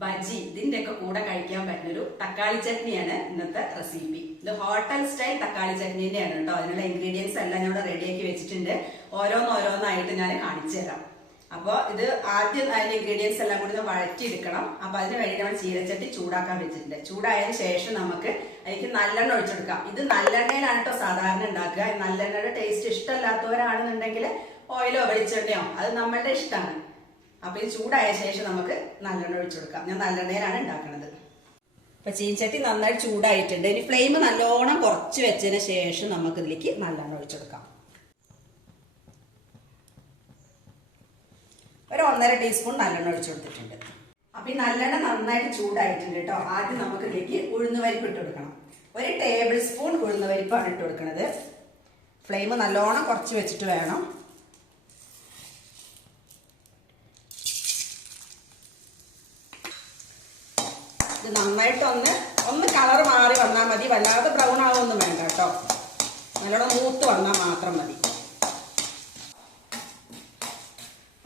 ബജി ഇതിന്റെ ഒക്കെ കൂടെ കഴിക്കാൻ പറ്റുന്ന ഒരു തക്കാളി ചട്നിയാണ് ഇന്നത്തെ റെസിപ്പി. ഇത് ഹോട്ടൽ സ്റ്റൈൽ തക്കാളി ചട്നിന്റെയാണ് കേട്ടോ. അതിനുള്ള ഇൻഗ്രീഡിയൻസ് എല്ലാം ഞാൻ റെഡിയാക്കി വെച്ചിട്ടുണ്ട്. ഓരോന്നോരോന്നായിട്ട് ഞാൻ കാണിച്ചു തരാം അപ്പൊ ഇത് ആദ്യം അതിന്റെ ഇൻഗ്രീഡിയൻസ് എല്ലാം കൂടി വഴറ്റിയെടുക്കണം. അപ്പോൾ അതിന് വേണ്ടി നമ്മൾ ചീരച്ചട്ടി ചൂടാക്കാൻ വെച്ചിട്ടുണ്ട്. ചൂടായതിനു ശേഷം നമുക്ക് അതിലേക്ക് നല്ലെണ്ണ ഒഴിച്ചെടുക്കാം. ഇത് നല്ലെണ്ണയിലാണ് കേട്ടോ സാധാരണ ഉണ്ടാക്കുക. നല്ലെണ്ണയുടെ ടേസ്റ്റ് ഇഷ്ടമല്ലാത്തവരാണെന്നുണ്ടെങ്കിൽ ഓയിലോ വെളിച്ചെണ്ണയോ അത് നമ്മളുടെ ഇഷ്ടമാണ്. അപ്പോൾ ഇത് ചൂടായ ശേഷം നമുക്ക് നല്ലെണ്ണ ഒഴിച്ചെടുക്കാം. ഞാൻ നല്ലെണ്ണയിലാണ് ഉണ്ടാക്കുന്നത്. അപ്പോൾ ചീരച്ചട്ടി നന്നായി ചൂടായിട്ടുണ്ട്. ഇനി ഫ്ലെയിം നല്ലോണം കുറച്ച് വെച്ചതിന് ശേഷം നമുക്ക് ഇതിലേക്ക് നല്ലെണ്ണ ഒഴിച്ചു ഒരു ഒന്നര ടീസ്പൂൺ നല്ലെണ്ണ ഒഴിച്ചു കൊടുത്തിട്ടുണ്ട്. അപ്പൊ ഈ നല്ലെണ്ണ നന്നായിട്ട് ചൂടായിട്ടുണ്ട് കേട്ടോ ആദ്യം നമുക്ക് ഇതിലേക്ക് ഉഴുന്നുപരിപ്പ് ഇട്ട് കൊടുക്കണം. ഒരു ടേബിൾ സ്പൂൺ ഉഴുന്നുപരിപ്പാണ് ഇട്ട് കൊടുക്കുന്നത് ഫ്ലെയിം നല്ലോണം കുറച്ച് വെച്ചിട്ട് വേണം. ഇത് നന്നായിട്ട് ഒന്ന് ഒന്ന് കളർ മാറി വന്നാൽ മതി. വല്ലാതെ ബ്രൗൺ ആവുമൊന്നും വേണ്ട കേട്ടോ നല്ലോണം മൂത്ത് വന്നാൽ മാത്രം മതി.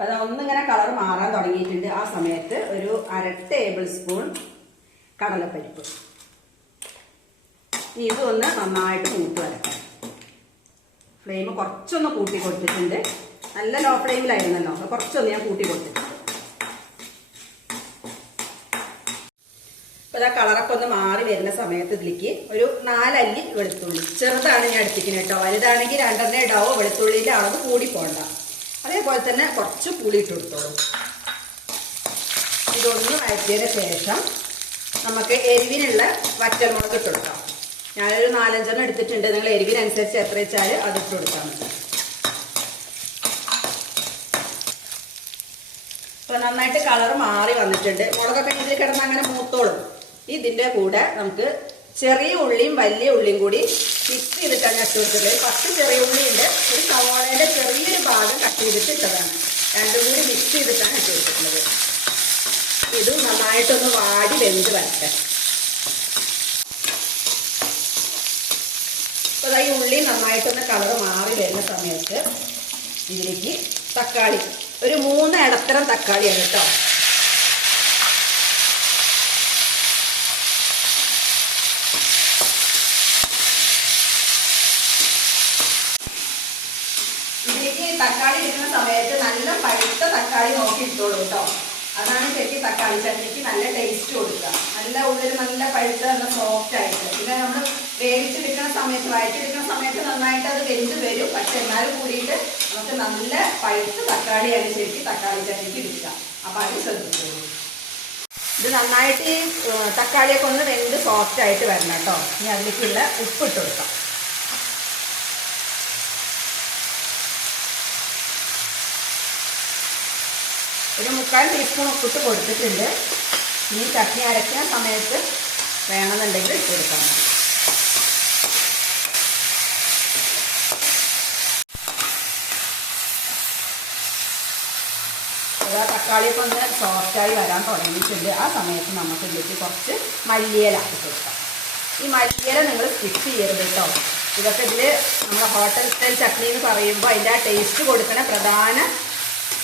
അപ്പൊ അത് ഒന്നിങ്ങനെ കളർ മാറാൻ തുടങ്ങിയിട്ടുണ്ട്. ആ സമയത്ത് ഒരു അര ടേബിൾ സ്പൂൺ കടലപ്പരിപ്പ്. ഇനി ഇതൊന്ന് നന്നായിട്ട് മൂത്ത് വരക്കാം ഫ്ലെയിം കുറച്ചൊന്ന് കൂട്ടി കൊടുത്തിട്ടുണ്ട്. നല്ല ലോ ഫ്ലെയിമിലായിരുന്നല്ലോ അപ്പൊ കുറച്ചൊന്ന് ഞാൻ കൂട്ടി കൊടുത്തിട്ടുണ്ട്. അപ്പൊ ആ കളറൊക്കെ ഒന്ന് മാറി വരുന്ന സമയത്ത് ഇതിലേക്ക് ഒരു നാലല്ലി വെളുത്തുള്ളി. ചെറുതാണ് ഞാൻ എടുത്തിരിക്കുന്നത് കേട്ടോ. വലുതാണെങ്കിൽ രണ്ടെണ്ണേ ഇടാവോ. വെളുത്തുള്ളിന്റെ അളവ് കൂടി പോണ്ട. അതേപോലെ തന്നെ കുറച്ച് പുളി ഇട്ട് കൊടുത്തോളൂ. ഇതൊന്ന് വഴറ്റിയതിന് ശേഷം നമുക്ക് എരിവിനുള്ള വറ്റൽമുളക് ഇട്ട് കൊടുക്കാം. ഞാനൊരു നാലഞ്ചെണ്ണം എടുത്തിട്ടുണ്ട്. നിങ്ങൾ എരിവിനനുസരിച്ച് എത്ര വെച്ചാൽ അത് ഇട്ട് കൊടുത്താൽ മതി. നന്നായിട്ട് കളർ മാറി വന്നിട്ടുണ്ട്. മുളകൊക്കെ ഇതിൽ കിടന്ന് അങ്ങനെ മൂത്തോളും. ഇതിന്റെ കൂടെ നമുക്ക് ചെറിയ ഉള്ളിയും വലിയ ഉള്ളിയും കൂടി മിക്സ് ചെയ്തിട്ടാണ് ഞാൻ കൊടുത്തിട്ടുള്ളത് പത്ത് ചെറിയ ഉള്ളിയുണ്ട്. ഒരു സവാളയുടെ ചെറിയൊരു ഭാഗം കട്ട് ചെയ്തിട്ട് ഇട്ടതാണ്. രണ്ടും കൂടി മിക്സ് ചെയ്തിട്ടാണ് ഇതും ഇത് നന്നായിട്ടൊന്ന് വാടി വെന്ത് വരട്ടെ. അപ്പോൾ ഈ ഉള്ളി നന്നായിട്ടൊന്ന് കളർ മാറി വരുന്ന സമയത്ത് ഇതിലേക്ക് തക്കാളി. ഒരു മൂന്ന് ഇടത്തരം തക്കാളിയാണ് കേട്ടോ ഇതിലേക്ക് തക്കാളി ഇടുന്ന സമയത്ത് നല്ല പഴുത്ത തക്കാളി നോക്കി ഇട്ടോളൂ കേട്ടോ. അതാണ് ശരിക്കും തക്കാളി ചട്നിക്ക് നല്ല ടേസ്റ്റ് കൊടുക്കുക. നല്ല ഉള്ളിൽ നല്ല പഴുത്ത് നല്ല സോഫ്റ്റ് ആയിട്ട്. പിന്നെ നമ്മൾ വേവിച്ചെടുക്കുന്ന സമയത്ത് വഴറ്റെടുക്കുന്ന സമയത്ത് നന്നായിട്ട് അത് വെന്ത് വരും. പക്ഷെ എന്നാലും കൂടിയിട്ട് നമുക്ക് നല്ല പഴുത്ത തക്കാളിയാണ് ശരിക്കും തക്കാളി ചട്നിക്ക് വിൽക്കാം അപ്പം അത് ശ്രദ്ധിച്ചോളൂ. ഇത് നന്നായിട്ട് ഈ തക്കാളിയൊക്കെ ഒന്ന് വെന്ത് സോഫ്റ്റ് ആയിട്ട് വരണം കേട്ടോ. ഇനി അതിലേക്കുള്ള ഉപ്പ് ഇട്ട് കൊടുക്കാം. ഒരു മുക്കാൽ ടീസ്പൂൺ ഉപ്പിട്ട് കൊടുത്തിട്ടുണ്ട്. ഇനി ചട്നി അരയ്ക്കുന്ന സമയത്ത് വേണമെന്നുണ്ടെങ്കിൽ ഇട്ട് കൊടുക്കാം. അതാ തക്കാളിയൊക്കെ സോഫ്റ്റായി വരാൻ തുടങ്ങിയിട്ടുണ്ട്. ആ സമയത്ത് നമുക്ക് ഇതിലേക്ക് കുറച്ച് മല്ലിയില ഇട്ട് കൊടുക്കാം. ഈ മല്ലിയില നിങ്ങൾ സ്കിപ്പ് ചെയ്യരുത് കേട്ടോ ഇതൊക്കെ ഇതിൽ നമ്മുടെ ഹോട്ടൽ സ്റ്റൈൽ ചട്നി എന്ന് പറയുമ്പോൾ അതിന്റെ ആ ടേസ്റ്റ് കൊടുക്കുന്ന പ്രധാന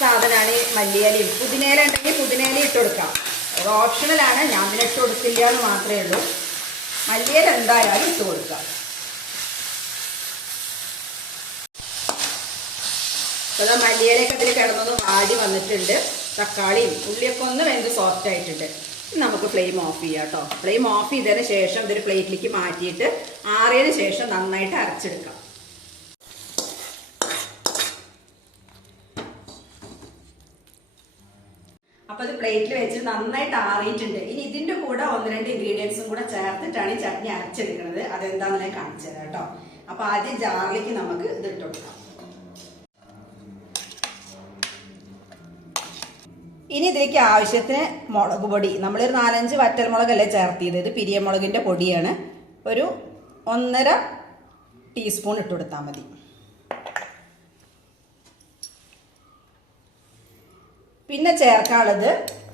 സാധനമാണ് മല്ലിയിലയും. പുതിനേല ഉണ്ടെങ്കിൽ പുതിനേല ഇട്ട് കൊടുക്കാം. അത് ഓപ്ഷണലാണ് ഞാൻ പിന്നെ ഇട്ട് കൊടുക്കില്ല എന്ന് മാത്രമേ ഉള്ളൂ. മല്ലിയില എന്തായാലും ഇട്ട് കൊടുക്കാം. അപ്പോൾ മല്ലിയിലയൊക്കെ അതിൽ കിടന്നൊന്ന് വാടി വന്നിട്ടുണ്ട്. തക്കാളിയും ഉള്ളിയൊക്കെ ഒന്ന് വെന്ത് സോഫ്റ്റ് ആയിട്ടുണ്ട്. നമുക്ക് ഫ്ലെയിം ഓഫ് ചെയ്യാം കേട്ടോ. ഫ്ലെയിം ഓഫ് ചെയ്തതിന് ശേഷം ഇതൊരു പ്ലേറ്റിലേക്ക് മാറ്റിയിട്ട് ആറിയതിന് ശേഷം നന്നായിട്ട് അരച്ചെടുക്കാം. അപ്പൊ ഇത് പ്ലേറ്റിൽ വെച്ച് നന്നായിട്ട് ആറിയിട്ടുണ്ട് ഇനി ഇതിന്റെ കൂടെ ഒന്ന് രണ്ട് ഇൻഗ്രീഡിയൻസും കൂടെ ചേർത്തിട്ടാണ് ഈ ചട്നി അരച്ചെടുക്കുന്നത്. അതെന്താണെന്ന് ഞാൻ കാണിച്ചു തരാം കേട്ടോ. അപ്പൊ ആദ്യം ജാറിലേക്ക് നമുക്ക് ഇത് ഇട്ട് കൊടുക്കാം. ഇനി ഇതിലേക്ക് ആവശ്യത്തിന് മുളക് പൊടി. നമ്മളൊരു നാലഞ്ച് വറ്റൽമുളകല്ലേ ചേർത്തിയത്? ഇത് പിരിയമുളകിന്റെ പൊടിയാണ്. ഒരു ഒന്നര ടീസ്പൂൺ ഇട്ട് കൊടുത്താൽ മതി. പിന്നെ ചേർക്കാനുള്ളത്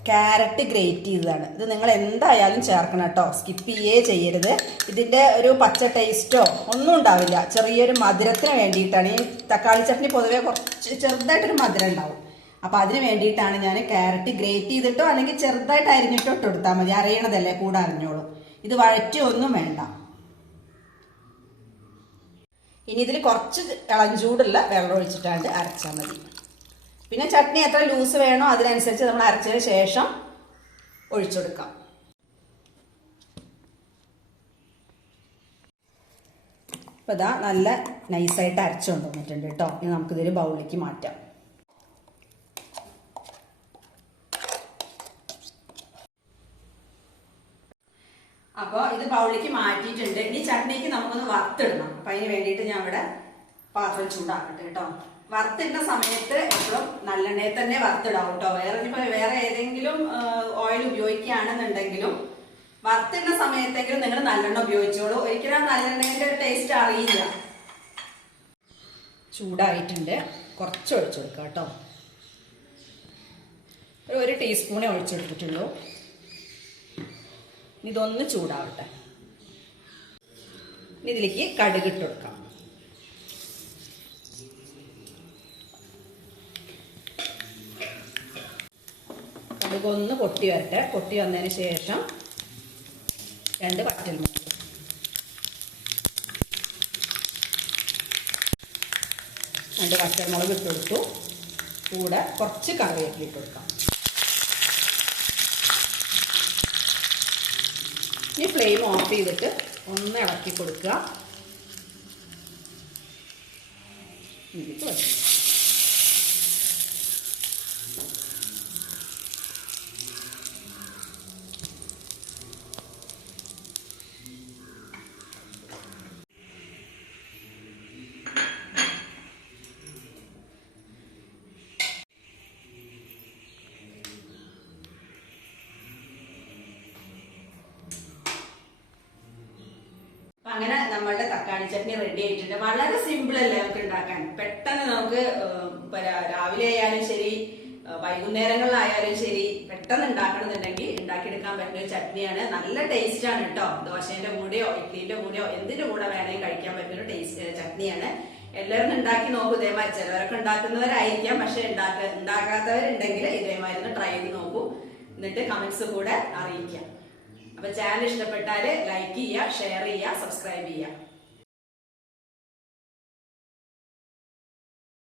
ക്യാരറ്റ് ഗ്രേറ്റ് ചെയ്തതാണ്. ഇത് നിങ്ങൾ എന്തായാലും ചേർക്കണം കേട്ടോ. സ്കിപ്പ് ചെയ്യേ ചെയ്യരുത്. ഇതിന്റെ ഒരു പച്ച ടേസ്റ്റോ ഒന്നും ഉണ്ടാവില്ല. ചെറിയൊരു മധുരത്തിന് വേണ്ടിയിട്ടാണ്. ഈ തക്കാളി ചട്നി പൊതുവേ കുറച്ച് ചെറുതായിട്ടൊരു മധുരം ഉണ്ടാവും. അപ്പോൾ അതിന് വേണ്ടിയിട്ടാണ് ഞാൻ ക്യാരറ്റ് ഗ്രേറ്റ് ചെയ്തിട്ടോ അല്ലെങ്കിൽ ചെറുതായിട്ട് അരിഞ്ഞിട്ടോ ഇട്ട് കൊടുത്താൽ മതി. അറിയണതല്ലേ? കൂടെ അറിഞ്ഞോളൂ. ഇത് വഴറ്റിയൊന്നും വേണ്ട. ഇനി ഇതിൽ കുറച്ച് ഇളഞ്ചൂടുള്ള വെള്ളം ഒഴിച്ചിട്ടാണ്ട് അരച്ചാൽ മതി. പിന്നെ ചട്നി എത്ര ലൂസ് വേണോ അതിനനുസരിച്ച് നമ്മൾ അരച്ചതിന് ശേഷം ഒഴിച്ചെടുക്കാം. അപ്പോൾ ഇതാ നല്ല നൈസായിട്ട് അരച്ചു കൊണ്ടുവന്നിട്ടുണ്ട് കേട്ടോ. ഇനി നമുക്കിതൊരു ബൗളിലേക്ക് മാറ്റാം. അപ്പോൾ ഇത് ബൗളിലേക്ക് മാറ്റിയിട്ടുണ്ട്. ഇനി ചട്നിക്ക് നമുക്കൊന്ന് വറുത്തിടണം. അപ്പം അതിന് വേണ്ടിയിട്ട് ഞാൻ ഇവിടെ പാത്രം ചൂടാക്കട്ടെ കേട്ടോ. വറുത്തിടുന്ന സമയത്ത് എപ്പോഴും നല്ലെണ്ണയിൽ തന്നെ വറുത്തിടാം കേട്ടോ വേറെ ഇപ്പോൾ വേറെ ഏതെങ്കിലും ഓയിൽ ഉപയോഗിക്കുകയാണെന്നുണ്ടെങ്കിലും വറുത്തിടുന്ന സമയത്തെങ്കിലും നിങ്ങൾ നല്ലെണ്ണ ഉപയോഗിച്ചോളൂ. ഒരിക്കലും ആ നല്ലെണ്ണേന്റെ ടേസ്റ്റ് അറിയില്ല. ചൂടായിട്ടുണ്ട്. കുറച്ച് ഒഴിച്ചു കൊടുക്കുക കേട്ടോ ഒരു ഒരു ടീസ്പൂണേ ഒഴിച്ചെടുത്തിട്ടുള്ളൂ ഇതൊന്ന് ചൂടാവട്ടെ. ഇതിലേക്ക് കടുകിട്ട് കൊടുക്കാം. കടുക് ഒന്ന് പൊട്ടി വരട്ടെ. പൊട്ടി വന്നതിന് ശേഷം രണ്ട് പച്ചമുളക് രണ്ട് പച്ചമുളക് ഇട്ട് കൊടുത്തു. കൂടെ കുറച്ച് കറിവേപ്പില ഇട്ട് കൊടുക്കാം. ഇനി ഫ്ലെയിം ഓഫ് ചെയ്തിട്ട് ഒന്ന് ഇളക്കി കൊടുക്കുക. ഇതിലേക്ക് അങ്ങനെ നമ്മളുടെ തക്കാളി ചട്നി റെഡി ആയിട്ടുണ്ട്. വളരെ സിമ്പിൾ അല്ലേ നമുക്ക് ഉണ്ടാക്കാൻ? പെട്ടെന്ന് നമുക്ക് രാവിലെ ആയാലും ശരി വൈകുന്നേരങ്ങളിലായാലും ശരി പെട്ടെന്ന് ഉണ്ടാക്കണമെന്നുണ്ടെങ്കിൽ ഉണ്ടാക്കിയെടുക്കാൻ പറ്റുന്ന ചട്നിയാണ്. നല്ല ടേസ്റ്റ് ആണ് കേട്ടോ ദോശേന്റെ കൂടെയോ ഇഡ്ഡലിന്റെ കൂടെയോ എന്തിന്റെ കൂടെ വേണമെങ്കിൽ കഴിക്കാൻ പറ്റുന്ന ടേസ്റ്റ് ചട്നിയാണ്. എല്ലാവരും ഉണ്ടാക്കി നോക്കൂ. ഇതേമാതിരി ചിലവരൊക്കെ ഉണ്ടാക്കുന്നവരായിരിക്കാം. പക്ഷെ ഉണ്ടാക്ക ഉണ്ടാക്കാത്തവരുണ്ടെങ്കിൽ ഇതേമാതിരി ട്രൈ ചെയ്ത് നോക്കൂ. എന്നിട്ട് കമന്റ്സ് കൂടെ അറിയിക്കാം. അപ്പൊ ചാനൽ ഇഷ്ടപ്പെട്ടാൽ ലൈക്ക് ചെയ്യുക ഷെയർ ചെയ്യുക സബ്സ്ക്രൈബ് ചെയ്യുക.